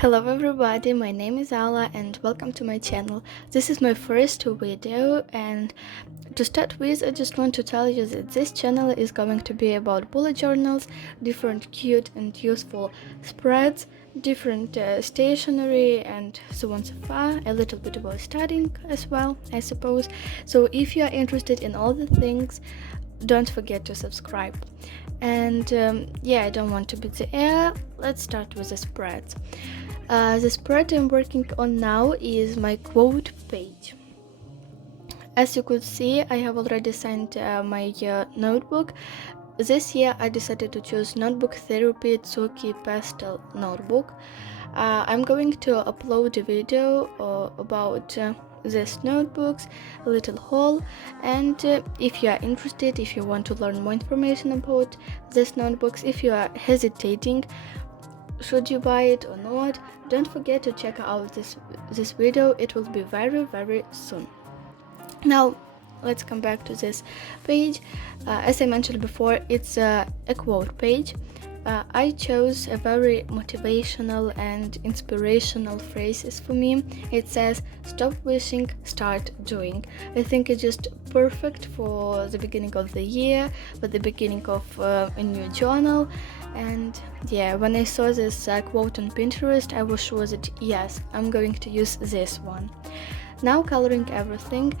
Hello everybody, my name is Ala and welcome to my channel. This is my first video, and to start with I just want to tell you that this channel is going to be about bullet journals, different cute and useful spreads, different stationery and so on so far, a little bit about studying as well, I suppose. So if you are interested in all the things, don't forget to subscribe. And yeah, I don't want to beat the air. Let's start with the spreads. The spread I'm working on now is my quote page. As you could see, I have already signed my notebook. This year I decided to choose Notebook Therapy Tsuki Pastel notebook. I'm going to upload a video about these notebooks, a little haul, and if you are interested, if you want to learn more information about these notebooks, if you are hesitating should you buy it or not, don't forget to check out this video. It will be very soon. Now let's come back to this page. As I mentioned before, it's a quote page. I chose a very motivational and inspirational phrases for me. It says, "Stop wishing, start doing." I think it's just perfect for the beginning of the year, for the beginning of a new journal. And yeah, when I saw this quote on Pinterest, I was sure that yes, I'm going to use this one. Now coloring everything,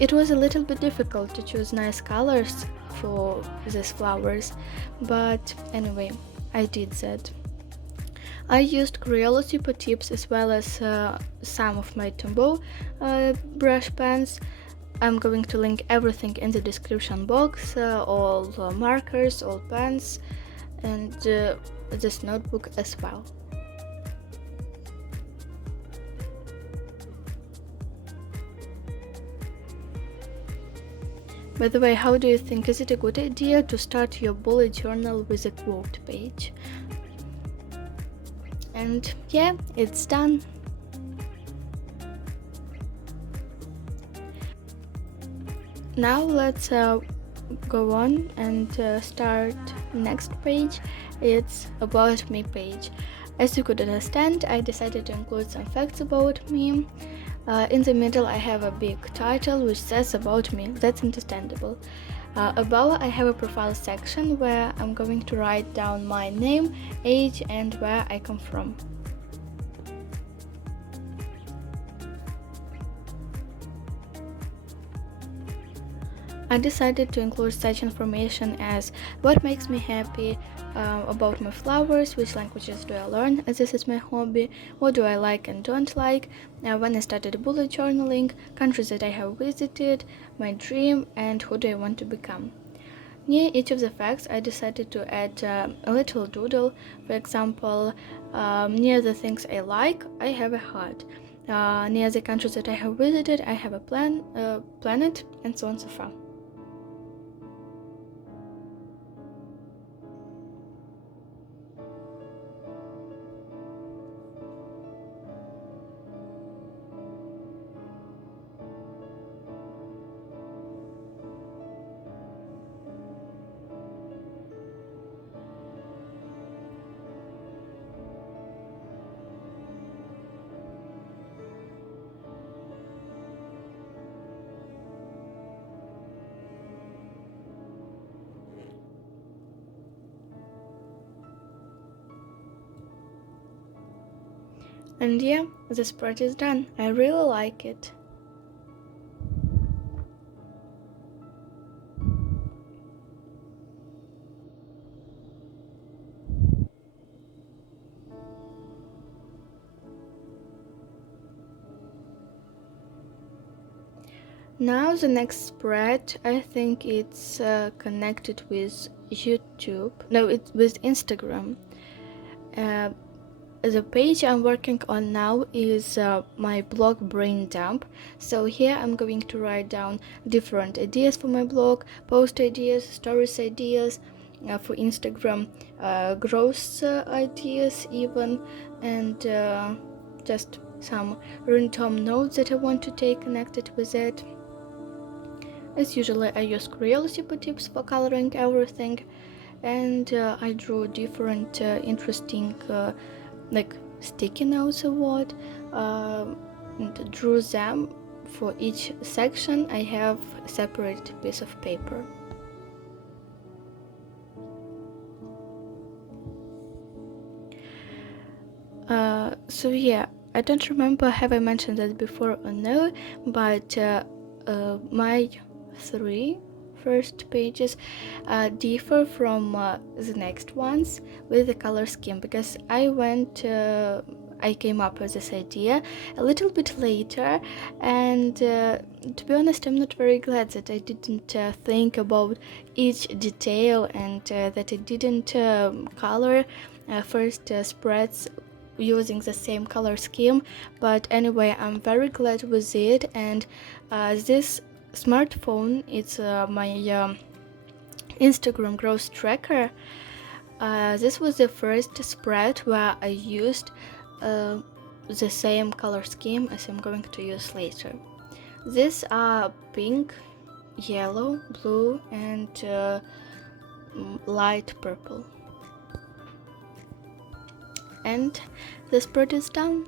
it was a little bit difficult to choose nice colors for these flowers, but anyway, I did that. I used Crayola supertips as well as some of my Tombow brush pens. I'm going to link everything in the description box, all markers, all pens, and this notebook as well. By the way, how do you think? Is it a good idea to start your bullet journal with a quote page? And yeah, it's done. Now let's go on and start next page. It's about me page. As you could understand, I decided to include some facts about me. In the middle I have a big title which says about me. That's understandable. Above I have a profile section where I'm going to write down my name, age, and where I come from. I decided to include such information as what makes me happy, about my flowers, which languages do I learn as this is my hobby, what do I like and don't like, when I started bullet journaling, countries that I have visited, my dream, and who do I want to become. Near each of the facts I decided to add a little doodle. For example, near the things I like, I have a heart. Near the countries that I have visited, I have a planet, and so on so far. And yeah, the spread is done. I really like it. Now the next spread, I think it's connected with YouTube. No, it's with Instagram. The page I'm working on now is my blog brain dump. So here I'm going to write down different ideas for my blog, post ideas, stories ideas, for Instagram, growth ideas even, and just some random notes that I want to take connected with it. As usually, I use Crayola supertips for coloring everything, and I drew different interesting like sticky notes award, and drew them. For each section I have a separate piece of paper. So yeah, I don't remember have I mentioned that before or no, but my 3 first pages differ from the next ones with the color scheme, because I came up with this idea a little bit later, and to be honest, I'm not very glad that I didn't think about each detail, and that I didn't color first spreads using the same color scheme. But anyway, I'm very glad with it. And this smartphone, it's my Instagram growth tracker. This was the first spread where I used the same color scheme as I'm going to use later. These are pink, yellow, blue, and light purple. And the spread is done.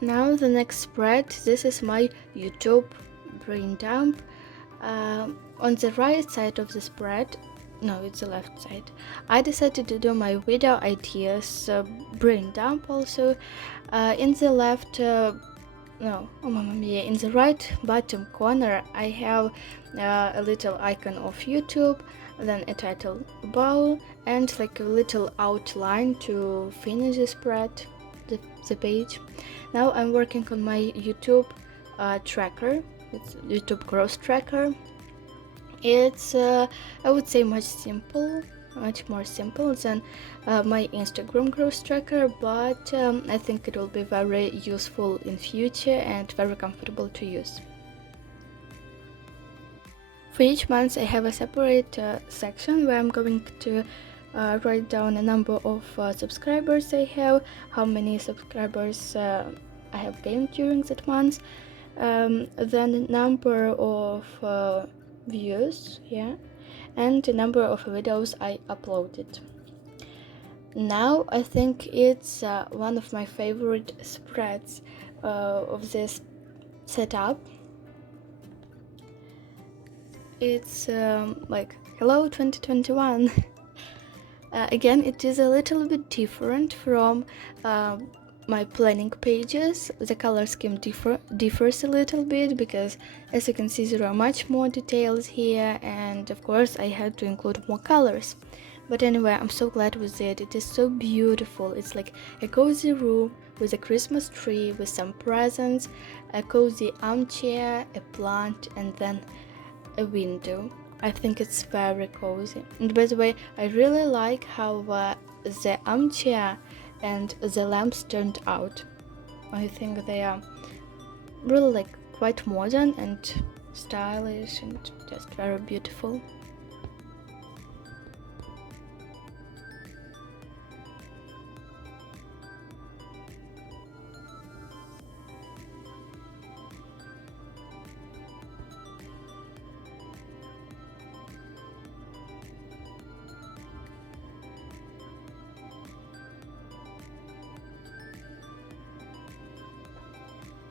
Now the next spread, this is my YouTube brain dump. On the right side of the spread, no, it's the left side, I decided to do my video ideas brain dump also. In the left in the right bottom corner I have a little icon of YouTube, then a title bar, and like a little outline to finish the spread, the page. Now I'm working on my YouTube tracker. It's YouTube growth tracker. It's I would say much more simple than my Instagram growth tracker, but I think it will be very useful in future and very comfortable to use. For each month I have a separate section where I'm going to write down a number of subscribers I have, how many subscribers I have gained during that month, then the number of views, and the number of videos I uploaded. Now I think it's one of my favorite spreads of this setup. It's like hello 2021. Again, it is a little bit different from my planning pages. The color scheme differs a little bit, because as you can see there are much more details here, and of course I had to include more colors. But anyway, I'm so glad with it. It is so beautiful. It's like a cozy room with a Christmas tree, with some presents, a cozy armchair, a plant, and then a window. I think it's very cozy. And by the way, I really like how the armchair and the lamps turned out. I think they are really like quite modern and stylish and just very beautiful.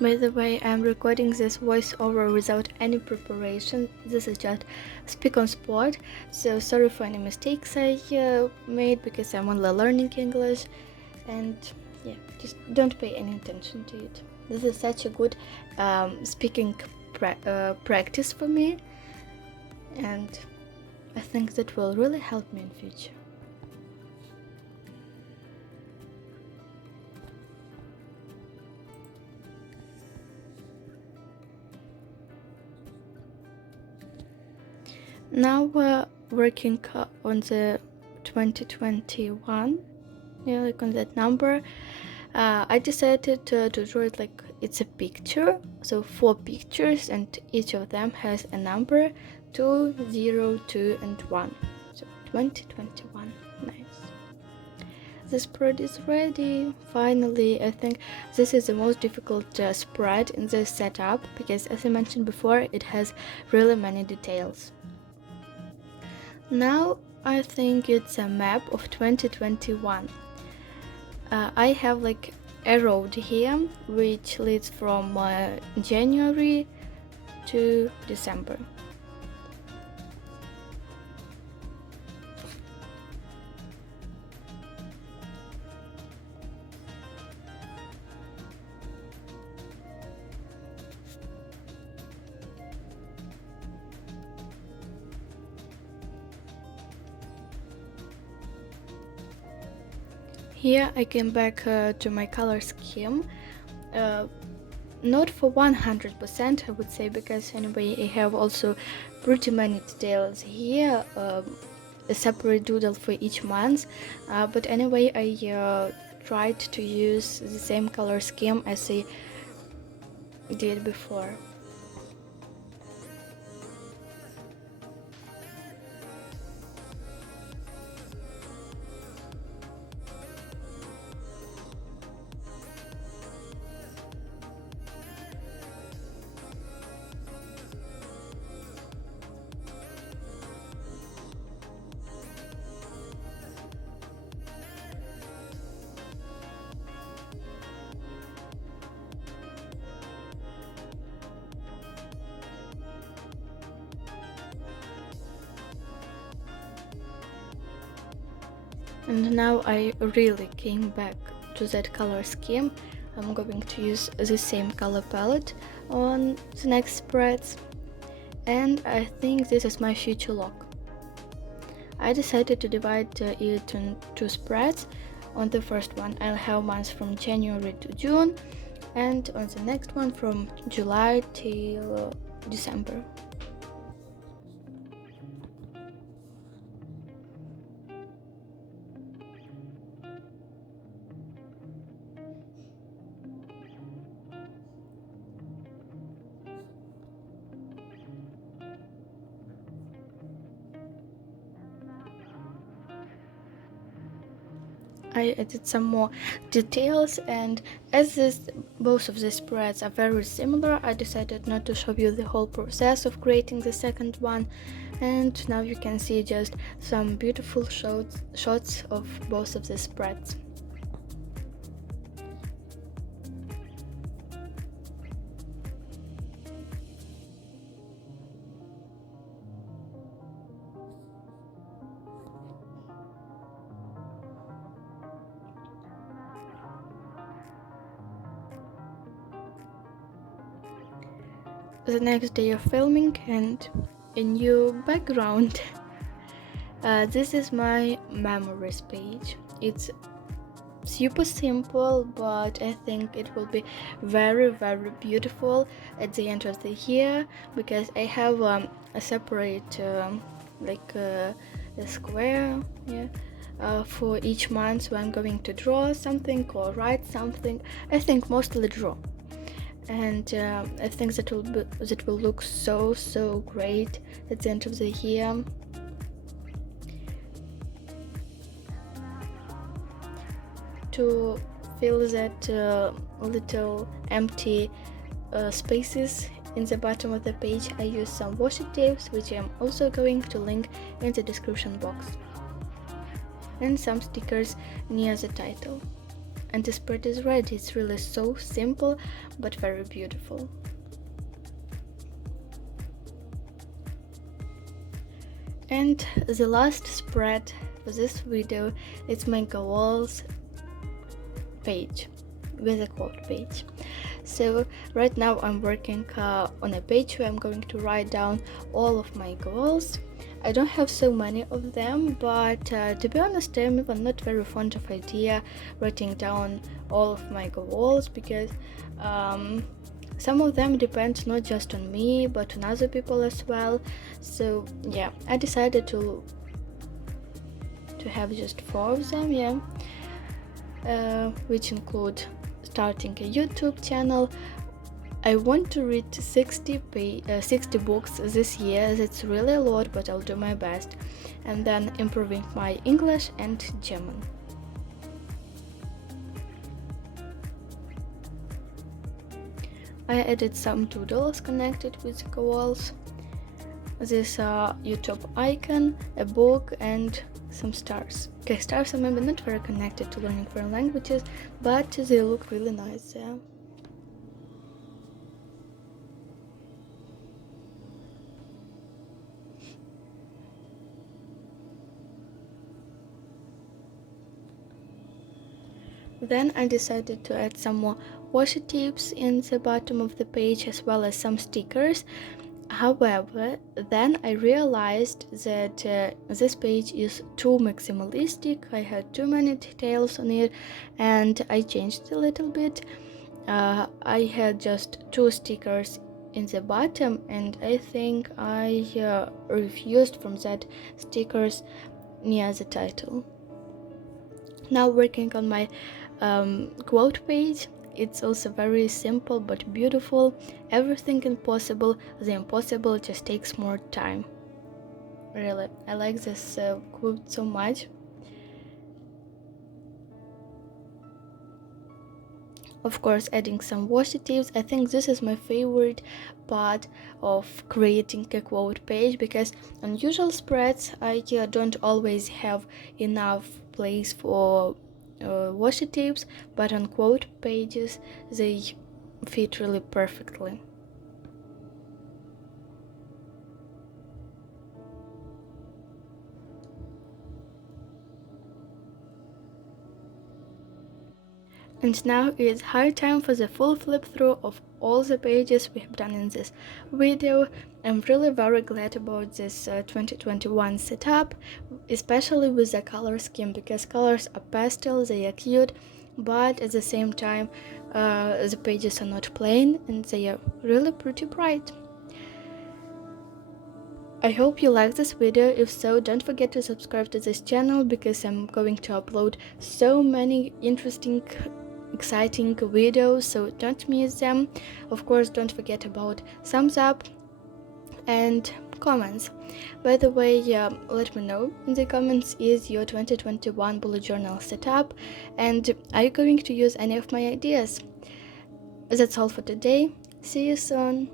By the way, I'm recording this voiceover without any preparation. This is just speak on spot, so sorry for any mistakes I made, because I'm only learning English, and just don't pay any attention to it. This is such a good speaking practice for me, and I think that will really help me in future. Now we're working on the 2021, like on that number. I decided to draw it like it's a picture, so 4 pictures, and each of them has a number 2, 0, 2, and 1. So 2021, nice. the spread is ready. Finally, I think this is the most difficult spread in this setup because, as I mentioned before, it has really many details. Now I think it's a map of 2021. I have like a road here which leads from January to December. Here I came back to my color scheme, not for 100% I would say, because anyway I have also pretty many details here, a separate doodle for each month, but anyway I tried to use the same color scheme as I did before. And now I really came back to that color scheme. I'm going to use the same color palette on the next spreads, and I think this is my future look. I decided to divide it into two spreads. On the first one I'll have months from January to June, and on the next one from July till December. I added some more details, and as both of the spreads are very similar, I decided not to show you the whole process of creating the second one, and now you can see just some beautiful shots of both of the spreads. The next day of filming and a new background. This is my memories page. It's super simple, but I think it will be very beautiful at the end of the year, because I have a separate a square, for each month where I'm going to draw something or write something. I think mostly draw. And I think that will look so great at the end of the year. To fill that little empty spaces in the bottom of the page, I use some washi tapes, which I'm also going to link in the description box, and some stickers near the title. And the spread is ready. It's really so simple but very beautiful. And the last spread for this video is my goals page with a quote page. So right now I'm working on a page where I'm going to write down all of my goals. I don't have so many of them, but to be honest, I'm even not very fond of idea writing down all of my goals, because some of them depend not just on me but on other people as well. So yeah, I decided to have just 4 of them, which include starting a YouTube channel. I want to read 60 books this year. That's really a lot, but I'll do my best. And then improving my English and German. I added some doodles connected with the walls. This YouTube icon, a book, and some stars. Okay, stars are maybe not very connected to learning foreign languages, but they look really nice there. Then I decided to add some more washi tips in the bottom of the page, as well as some stickers. However, then I realized that this page is too maximalistic. I had too many details on it, and I changed it a little bit. I had just 2 stickers in the bottom, and I think I refused from that stickers near the title. Now working on my quote page. It's also very simple but beautiful. Everything impossible. The impossible just takes more time. Really, I like this quote so much. Of course, adding some washi tips. I think this is my favorite part of creating a quote page, because on usual spreads I don't always have enough place for washi tips, but on quote pages they fit really perfectly. And now it's high time for the full flip through of all the pages we have done in this video. I'm really very glad about this 2021 setup, especially with the color scheme, because colors are pastel, they are cute, but at the same time the pages are not plain and they are really pretty bright. I hope you liked this video. If so, don't forget to subscribe to this channel, because I'm going to upload so many interesting, exciting videos, so don't miss them. Of course, don't forget about thumbs up and comments. By the way, let me know in the comments, is your 2021 bullet journal setup, and are you going to use any of my ideas? That's all for today. See you soon.